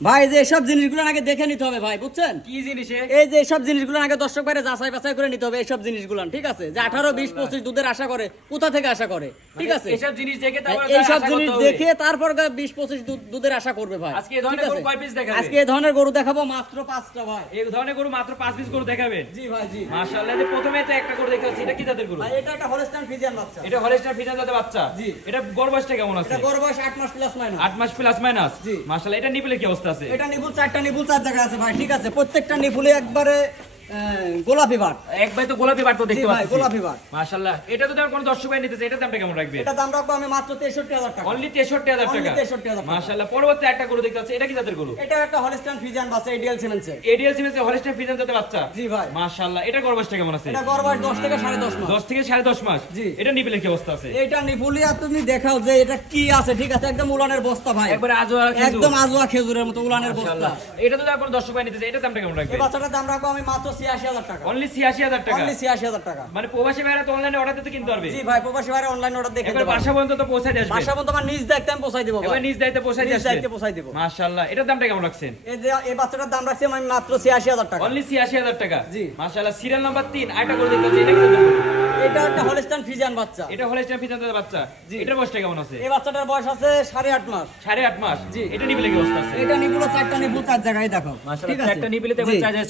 ভাই যে সব জিনিসগুলো আগে দেখে নিতে হবে ভাই বুঝছেন? কি জিনিসে? এই যে সব জিনিসগুলো আগে দর্শক বাইরে যাচাই বাছাই করে নিতে হবে এই সব জিনিসগুলো ঠিক আছে? যে আঠারো বিশ পঁচিশ দুধের আশা করে কোথা থেকে আশা করে? ঠিক আছে। এসব জিনিস দেখে তারপর এইসব জিনিস দেখে তারপর বিশ পঁচিশ দুধের আশা করবে ভাই। আজকে এই ধরনের গরু কয় দেখাবে? আজকে এই ধরনের গরু দেখাবো মাত্র পাঁচটা ভাই। এই ধরনের গরু মাত্র পাঁচ পিস গরু দেখাবেন জি ভাই জি। মাশাআল্লাহ যে প্রথমে তো একটা গরু দেখতে পাচ্ছি এটা কি জাতের গরু? ভাই এটা একটা হলস্টাইন ফিজিয়ান বাচ্চা। এটা হলেস্টার ফিজান জাতের বাচ্চা? জি। এটা গড় বয়সটা কেমন আছে? এটা বয়স আট মাস প্লাস মাইনাস আট মাস প্লাস মাইনাস জি। মাশাআল্লাহ এটা নিপলে কি অবস্থা আছে? এটা নিপুল চারটা নিপুল চার জায়গায় আছে ভাই ঠিক আছে? প্রত্যেকটা নিপুলে একবারে গোলাপি বাট এক ভাই তো গোলাপি বাট তো দেখতে পাচ্ছি। গোলাপি বাট। মাশাআল্লাহ। এটা তো কোন দর্শক ভাই নিতে এটা দামটা কেমন রাখবে এটা দাম রাখব আমি মাত্র তেষট্টি হাজার টাকা। অনলি 63000 টাকা? 63,000 মাশাআল্লাহ পরবর্তী একটা গরু দেখতে পাচ্ছি। এটা কি জাতের গরু? এটা একটা হলস্টাইন ফিজিয়ান বাচ্চা এডিএল সিমেন্সের এডিএল সিমেন্স হলেস্টার ফিজান জাতের বাচ্চা? জি ভাই। মাশাআল্লাহ এটা গড় কেমন আছে? এটা গড় বয়স থেকে সাড়ে দশ মাস। 10 থেকে 10.5 মাস? জি। এটা নিপলে কি অবস্থা আছে? এটা নিপুলিয়া তুমি দেখাও যে এটা কি আছে ঠিক আছে? একদম উলানের বস্তা ভাই। একবারে আজোয়া একদম আজোয়া খেজুরের মতো উলানের বস্তা। এটা তো কোন দর্শক ভাই নিতে চাই এটা দামটা কেমন রাখবে এই বাচ্চাটার দাম রাখব আমি মাত্র টাকা। অনলি 86000 টাকা? অনলি ছিয়াশি হাজার টাকা। মানে প্রবাসী ভাইরা তো অনলাইনে অর্ডার দিতে কিনতে পারবে? জি ভাই প্রবাসী ভাইরা অনলাইন অর্ডার দেখে বাসা পর্যন্ত তো পৌঁছে বাসা মতো আমার নিজ দায়িত্বে আমি পৌঁছাই দিব এবার নিজ দায়িত্বে পৌঁছে দিয়ে দায়িত্বে পৌঁছাই দিব। মাশাআল্লাহ এটার দামটা কেমন রাখছেন? এই যে এই বাচ্চাটার দাম রাখছি আমি মাত্র ছিয়াশি হাজার টাকা। অনলি 86000 টাকা? জি। মাশাআল্লাহ সিরিয়াল নাম্বার তিন আরেকটা এটা জাতের গরু? এটা একটা হলস্টাইন ফিজিয়ান বাচ্চা। এটা হলে স্ট্যাম্প ফিজান্তের বাচ্চা এটার বয়সটা কেমন আছে? এই বাচ্চাটার বয়স আছে সাড়ে আট মাস। সাড়ে আট মাস? জি। এটা নিবিলে কি অবস্থা আছে? এটা নিপুলো চারটা নিপুল চার জায়গায় দেখো। মাশাআল্লাহ, চারটা নিপুলে তো চার জায়গায়।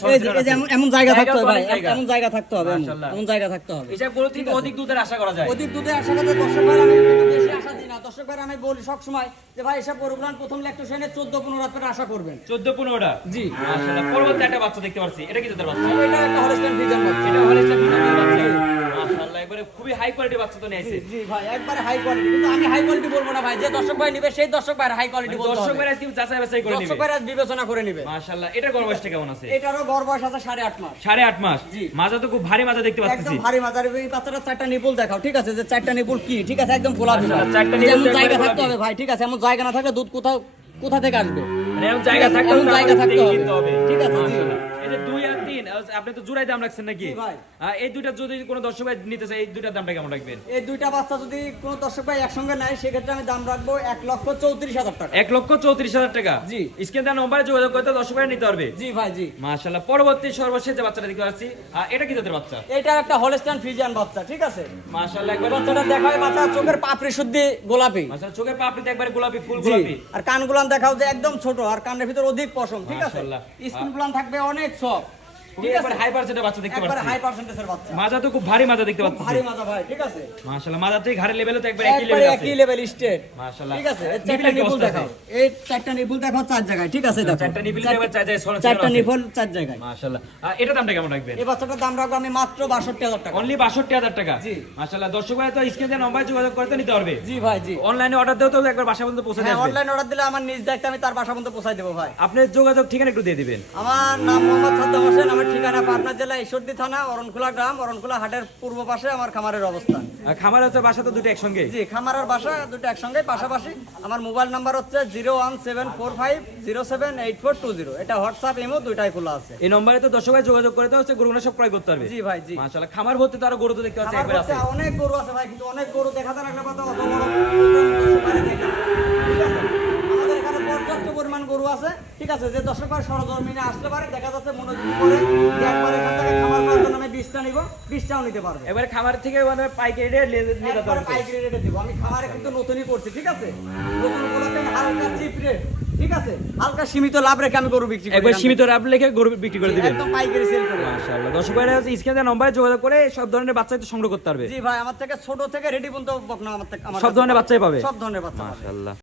এমন- জায়গা থাকতে হবে ভাই এমন জায়গা থাকতে হবে এমন- জায়গা থাকতে হবে। এসব গরু থেকে অধিক দুধের আশা করা যায়। অধিক দুধে আশা করতে দর্শক ভাই আমি বেশি আশা দিই না। দর্শক ভাই আমি বলি সব সময় যে ভাই এসব গরুগুলো প্রথম ল্যাকটোশনে চোদ্দ পনেরো রাত আশা করবেন। 14 15টা জি। মাশাআল্লাহ পরবর্তী একটা বাচ্চা দেখতে পাচ্ছি এটা কি জাতের বাচ্চা? এটা একটা হলস্টাইন ফিজিয়ান বাচ্চা এটা হলে স্ট্যাম্প ফিজান্তের বাচ্চা মাশাআল্লাহ একবারে খুবই হাই কোয়ালিটির বাচ্চা তো নিয়েছে। জি ভাই একবারে হাই কোয়ালিটি কিন্তু আমি হাই কোয়ালিটি বলব না ভাই যে দর্শক ভাই নিবে সেই দর্শক ভাই হাই কোয়ালিটি বলতে দর্শক হবে। ভাইরা কিন্তু যাচাই বাছাই করে দর্শক নেবে। ভাই বিবেচনা করে নিবে। মাশাআল্লাহ এটার গড় বয়সটা কেমন আছে? এটারও গড় বয়স আছে সাড়ে আট মাস। সাড়ে আট মাস? জি। মাজা তো খুব ভারী মাজা দেখতে একদম ভারী মাজার এই বাচ্চাটা চারটা নিপুল দেখাও ঠিক আছে? যে চারটা নিপুল কি? ঠিক আছে একদম গোলাপি। চারটা নিপুল জায়গা থাকতে হবে ভাই ঠিক আছে? এমন জায়গা না থাকলে দুধ কোথাও কোথা থেকে আসবে? মানে জায়গা থাকতে হবে। ঠিক আছে, আপনি তো জোড়াই দাম রাখছেন নাকি। আহ, এই দুইটা যদি কোনো দর্শক ভাই নিতে চায় এই দুইটার দামটা কেমন রাখবেন? এই দুইটা বাচ্চা যদি কোনো দর্শক ভাই একসঙ্গে নেয় সেক্ষেত্রে আমি দাম রাখব এক লক্ষ চৌত্রিশ হাজার টাকা। এক লক্ষ চৌত্রিশ হাজার টাকা? জি। স্ক্রিন দেওয়া নম্বরে যোগাযোগ করতে দর্শক ভাই নিতে পারবে। জি ভাই জি। মাশাআল্লাহ পরবর্তী সর্বশেষ যে বাচ্চাটা দেখতে পাচ্ছি এটা কি জাতের বাচ্চা? এটা একটা হলস্টাইন ফিজিয়ান বাচ্চা ঠিক আছে? মাশাআল্লাহ একবার বাচ্চাটা দেখায় বাচ্চা চোখের পাপড়ি শুদ্ধি গোলাপি। মাশাআল্লাহ চোখের পাপড়িতে একবারে গোলাপি ফুল গোলাপি। আর কানগুলান দেখাও যে একদম ছোট আর কানের ভিতর অধিক পশম ঠিক আছে। স্কুল প্লান থাকবে অনেক সব খুবই ঠিক আছে। হাই পার্সেন্টের বাচ্চা দেখতে পাচ্ছি। হাই পার্সেন্টেজের বাচ্চা। মাজা তো খুব ভারী মাজা দেখতে পাচ্ছি। ভারী মাজা ভাই ঠিক আছে। মাশাআল্লাহ মাজা থেকে ঘাড়ের লেভেলে তো একবার একই একবারে লেভেল একই লেভেল স্টেট মাশাআল্লাহ। ঠিক আছে চারটা নিপুল দেখাও। এই চারটা নিপুল দেখাও চার জায়গায় ঠিক আছে দেখো। চারটা নিপিল চার- চার জায়গায় ছড়ানো চারটা নিপুল চার জায়গায়। মাশাআল্লাহ। এটা দামটা কেমন রাখবেন? এই বাচ্চাটার দাম রাখব আমি মাত্র বাষট্টি হাজার টাকা। অনলি বাষট্টি হাজার টাকা? জি। মাশাআল্লাহ দর্শক ভাই তো স্ক্রিনে নম্বরে যোগাযোগ করতে নিতে পারবে। জি ভাই জি। অনলাইনে অর্ডার দিও তো একবার বাসা পর্যন্ত পৌঁছে দেবে অনলাইন অর্ডার দিলে আমার নিজ দায়িত্বে আমি তার বাসা পর্যন্ত পৌঁছাই দেবো ভাই। আপনার যোগাযোগ ঠিকানা একটু দিয়ে দিবেন। আমার নাম মোহাম্মদ সাদ্দাম হোসেন আমার ঠিকানা পাবনা জেলা ঈশ্বরদী থানা অরণখোলা গ্রাম অরণখোলা হাটের পূর্ব পাশে আমার খামারের অবস্থান খামার হচ্ছে বাসা তো দুটো একসঙ্গে জি খামারের বাসা দুটো একসঙ্গে পাশাপাশি আমার মোবাইল নাম্বার হচ্ছে zero one seven four five zero seven eight four two zero. এটা হোয়াটসঅ্যাপ ইমো দুইটাই খোলা আছে। এই নম্বরে তো দর্শক ভাই যোগাযোগ করে তো হচ্ছে গরুগুলো সব ক্রয় করতে পারবে। জি ভাই জি। মাশাআল্লাহ খামার ভর্তি তো আরও গরু তো দেখতে পাচ্ছি একবার আছে। অনেক গরু আছে ভাই কিন্তু অনেক গরু দেখাতে রাখলে কথা অত বড় দর্শক ভাইরা দেখে না। ঠিক আছে? আমাদের এখানে পর্যাপ্ত পরিমাণ গরু আছে ঠিক আছে যে দর্শক সরজমিনে আসলে পারে দেখা যাচ্ছে মনোযোগ করে একবার এখান থেকে খামার করার জন্য আমি বিশটা নিব বিশটাও নিতে পারবে। এবারে খামার থেকে মানে পাইকারি রেট একবার পারবে পাইকারি রেটে দিব। আমি খামারে কিন্তু নতুনই করছি ঠিক আছে? নতুন বলতে হালকা চিপ রেট ঠিক আছে? হালকা সীমিত লাভ রেখে আমি গরু বিক্রি একবার সীমিত রাব লিখে গরু বিক্রি করে দিবেন। একদম পাইকারি সেল করে। মাশাআল্লাহ। দর্শক ভাইরা স্ক্রিনে নম্বরে যোগাযোগ করে সব ধরনের বাচ্চা তো সংগ্রহ করতে পারবে। জি ভাই আমার থেকে ছোট থেকে রেডি পর্যন্ত বকনা আমার থেকে আমার সব ধরনের বাচ্চাই পাবে। সব ধরনের বাচ্চা মাশাআল্লাহ।